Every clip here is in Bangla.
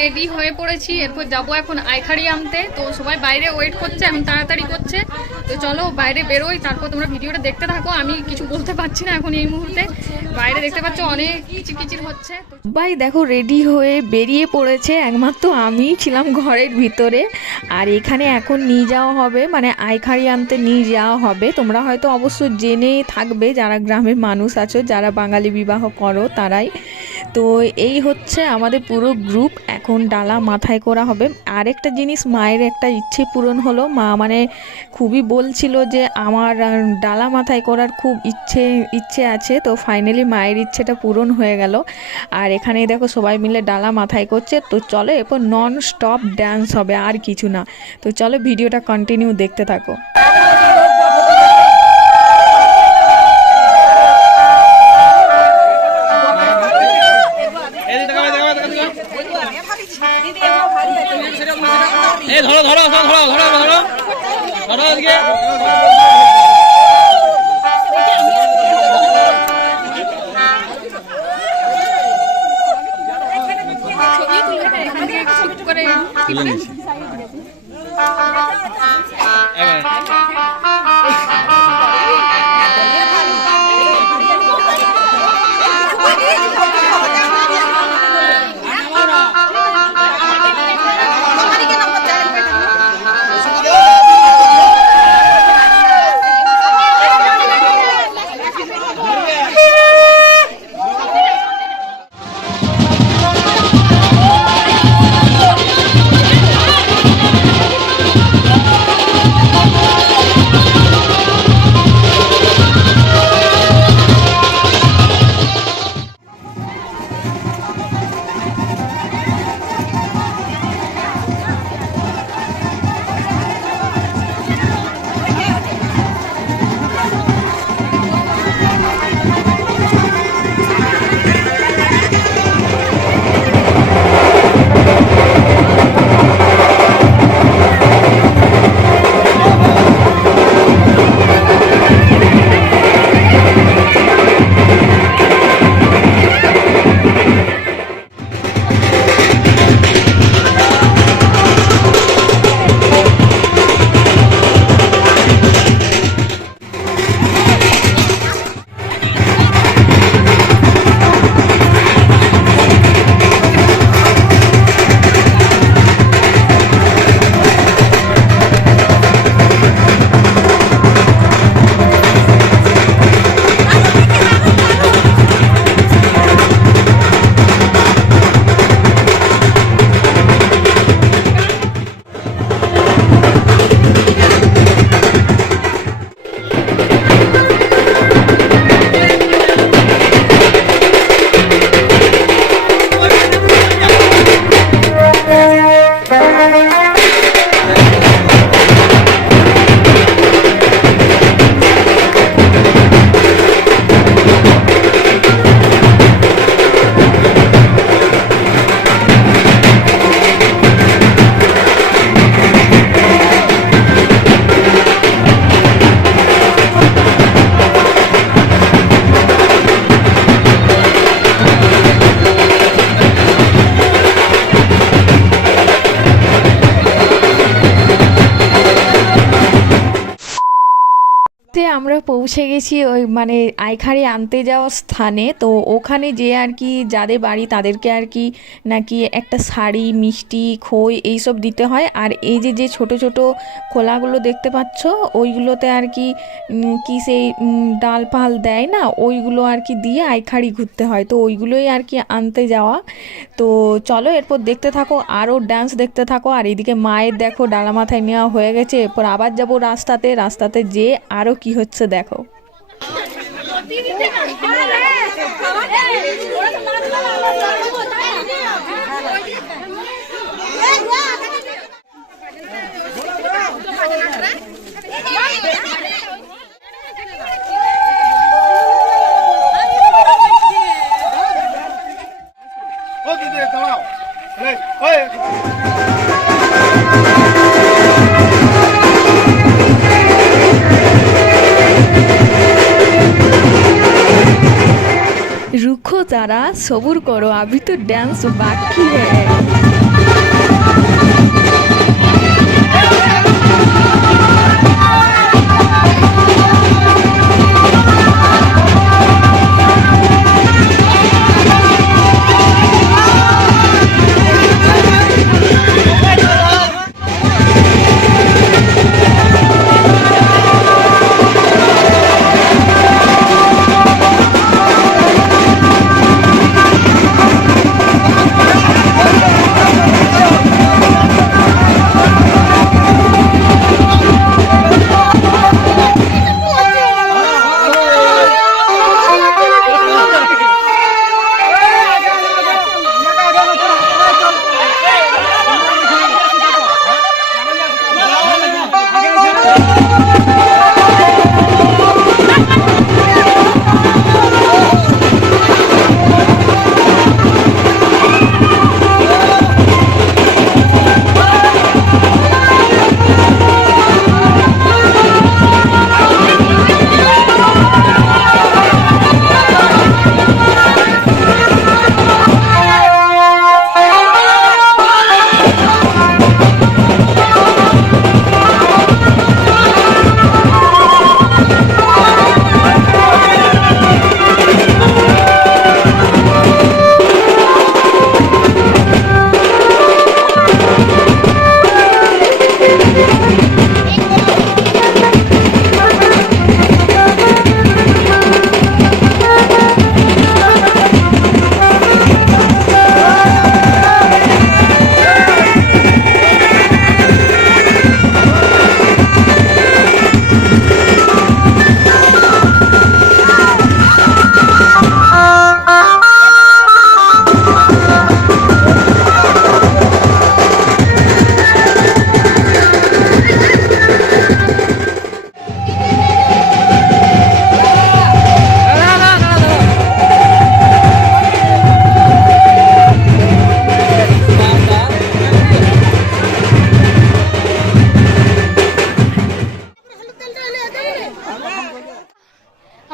রেডি হয়ে পড়েছি, এরপর যাবো এখন আইখাড়ি আনতে। তো সবাই বাইরে ওয়েট করছে, এখন তাড়াতাড়ি করছে। তো চলো বাইরে বেরোই, তারপর তোমরা ভিডিওটা দেখতে থাকো। আমি কিছু বলতে পারছি না এখন এই মুহূর্তে, বাইরে দেখতে পাচ্ছ অনেক কিচিরকিচির হচ্ছে। ভাই দেখো রেডি হয়ে বেরিয়ে পড়েছে, একমাত্র আমিই ছিলাম ঘরের ভিতরে। আর এখানে এখন নিয়ে যাওয়া হবে, মানে আইখাড়ি আনতে নিয়ে যাওয়া হবে। তোমরা হয়তো অবশ্য জেনে থাকবে যারা গ্রামের মানুষ আছো, যারা বাঙালি বিবাহ করো তারাই। তো এই হচ্ছে আমাদের পুরো গ্রুপ, এখন ডালা মাথায় করা হবে। আরেকটা জিনিস, মায়ের একটা ইচ্ছে পূরণ হলো। মা মানে খুবই বলছিল যে আমার ডালা মাথায় করার খুব ইচ্ছে আছে। তো ফাইনালি মায়ের ইচ্ছেটা পূরণ হয়ে গেল। আর এখানে দেখো সবাই মিলে ডালা মাথায় করছে। তো চলো এরপর নন স্টপ ড্যান্স হবে, আর কিছু না। তো চলো ভিডিওটা কন্টিনিউ দেখতে থাকো। ধরো ধরো ধরো ধরো ধরো ধরো আজকে তুলে নিচ্ছি। আমরা পৌঁছে গেছি ওই মানে আইখাড়ি আনতে যাওয়ার স্থানে। তো ওখানে যে আর কি যাদের বাড়ি তাদেরকে আর কি নাকি একটা শাড়ি, মিষ্টি, খই এইসব দিতে হয়। আর এই যে যে ছোট ছোট খোলাগুলো দেখতে পাচ্ছ, ওইগুলোতে আর কি কি সেই ডাল পাল দেয় না, ওইগুলো আর কি দিয়ে আইখাড়ি ঘুরতে হয়। তো ওইগুলোই আর কি আনতে যাওয়া। তো চলো এরপর দেখতে থাকো, আরও ডান্স দেখতে থাকো। আর এদিকে মায়ের দেখো ডালা মাথায় নেওয়া হয়ে গেছে, এরপর আবার যাবো রাস্তাতে যেয়ে আরও কি হচ্ছে দেখো। रुको जरा, सबूर करो, अभी तो डांस बाकी है।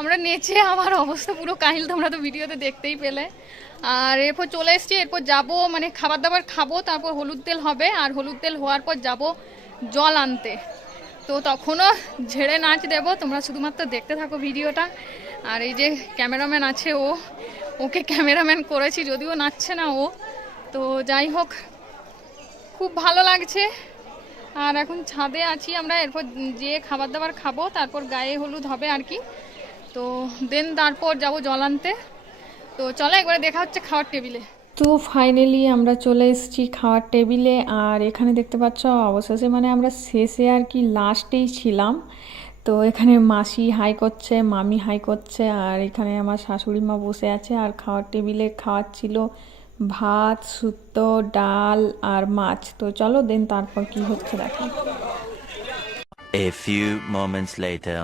আমরা নেচে আমার অবস্থা পুরো কাহিল, তোমরা তো ভিডিওতে দেখতেই পেলে। আর এরপর চলে এসেছি, এরপর যাব মানে খাবার দাবার খাবো, তারপর হলুদ তেল হবে, আর হলুদ তেল হওয়ার পর যাব জল আনতে। তো তখনও ঝেড়ে নাচ দেবো, তোমরা শুধুমাত্র দেখতে থাকো ভিডিওটা। আর এই যে ক্যামেরাম্যান আছে, ওকে ক্যামেরাম্যান করেছি, যদিও নাচছে না ও। তো যাই হোক, খুব ভালো লাগছে। আর এখন ছাদে আছি আমরা, এরপর যেয়ে খাবার দাবার খাবো, তারপর গায়ে হলুদ হবে আর কি। তো দেন তারপর যাবো জল আনতে। তো চলো একবারে দেখা হচ্ছে খাওয়ার টেবিলে। তো ফাইনালি আমরা চলে এসেছি খাওয়ার টেবিলে। আর এখানে দেখতে পাচ্ছ অবশেষে মানে আমরা শেষে আর কি লাস্টেই ছিলাম। তো এখানে মাসি হাই করছে, মামি হাই করছে, আর এখানে আমার শাশুড়ি মা বসে আছে। আর খাওয়ার টেবিলে খাওয়ার ছিল ভাত, শুক্তো, ডাল আর মাছ। তো চলো দেন তারপর কি হচ্ছে দেখো। A few moments later.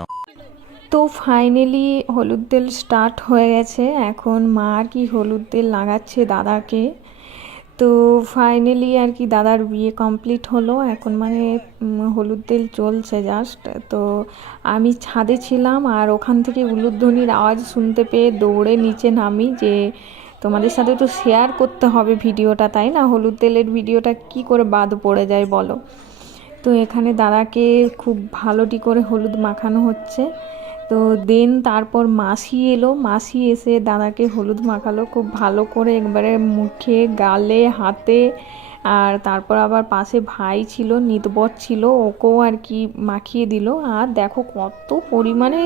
তো ফাইনালি হলুদ তেল স্টার্ট হয়ে গেছে। এখন মা আর কি হলুদ তেল লাগাচ্ছে দাদাকে। তো ফাইনালি আর কি দাদার বিয়ে কমপ্লিট হলো, এখন মানে হলুদ তেল চলছে জাস্ট। তো আমি ছাদে ছিলাম, আর ওখান থেকে উলুধ্বনির আওয়াজ শুনতে পেয়ে দৌড়ে নিচে নামি, যে তোমাদের সাথে তো শেয়ার করতে হবে ভিডিওটা, তাই না? হলুদ তেলের ভিডিওটা কি করে বাদ পড়ে যায় বলো। তো এখানে দাদাকে খুব ভালোটি করে হলুদ মাখানো হচ্ছে। তো দেন তারপর মাসি এলো, মাসি এসে দাদাকে হলুদ মাখালো খুব ভালো করে, একবারে মুখে, গালে, হাতে। আর তারপর আবার পাশে ভাই ছিল, নিতবর ছিল, ওকেও আর কি মাখিয়ে দিল। আর দেখো কত পরিমাণে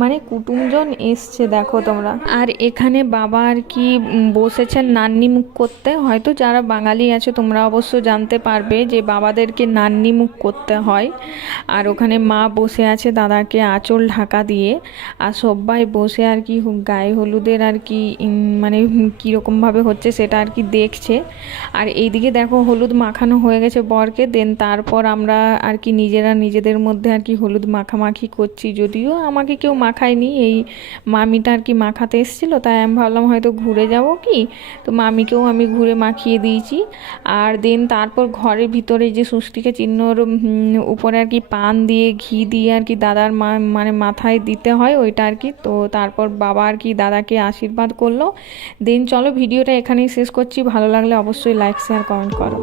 মানে কুটুমজন এসছে দেখো তোমরা। আর এখানে বাবা আর কি বসেছেন নান্নি মুখ করতে। হয়তো যারা বাঙালি আছে তোমরা অবশ্য জানতে পারবে যে বাবাদেরকে নান্নি মুখ করতে হয়। আর ওখানে মা বসে আছে দাদাকে আঁচল ঢাকা দিয়ে। আর সবাই বসে আর কি গায়ে হলুদের আর কি মানে কীরকমভাবে হচ্ছে সেটা আর কি দেখছে। আর এইদিকে দেখো হলুদ মাখানো হয়ে গেছে বরকে। দেন তারপর আমরা আর কি নিজেরা নিজেদের মধ্যে আর কি হলুদ মাখামাখি করছি। যদিও আমাকে কেউ মাখায়নি, এই মামিটা আর কি মাখাতে এসেছিলো, তাই আমি ভাবলাম হয়তো ঘুরে যাব কি, তো মামিকেও আমি ঘুরে মাখিয়ে দিয়েছি। আর দেন তারপর ঘরের ভিতরে যে স্বস্তিকা চিহ্নর উপরে আর কি পান দিয়ে ঘি দিয়ে আর কি দাদার মানে মাথায় দিতে হয় ওইটা আর কি। তো তারপর বাবা আর কি দাদাকে আশীর্বাদ করলো। দেন চলো ভিডিওটা এখানেই শেষ করছি। ভালো লাগলে অবশ্যই লাইক, শেয়ার, কমেন্ট করো।